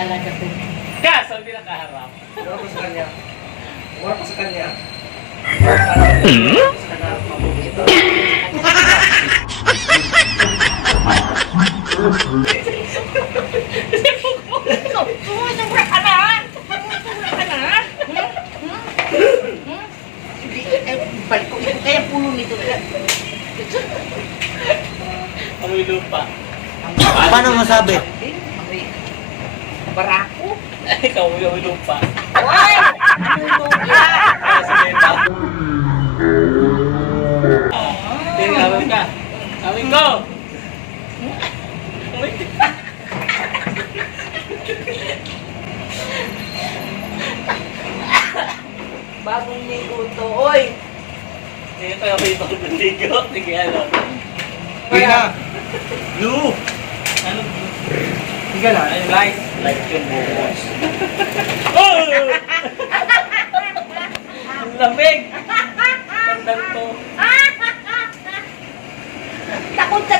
talaga to. Kaso, hindi nakaharap. Wala pa sa kanya. Wala pa sa kanya. Sumubra ka na! Sumubra ka na! Hindi, balik ko. Kaya puno nito. Amoy lupa. Paano masabi? Barako? Ikaw, amoy lupa. Oy! Ano ito? Kaya sa benta. Sige, awin ka. Awin ko! Awin ka. Bagong ligo to, oy! Sige, kaya may bagong ligo. Sige, ano. Hindi na. Blue! Ano? Higa na. Ay, light. Light yung buhos. Oh! Ang lamig! Tandang to. Takot ka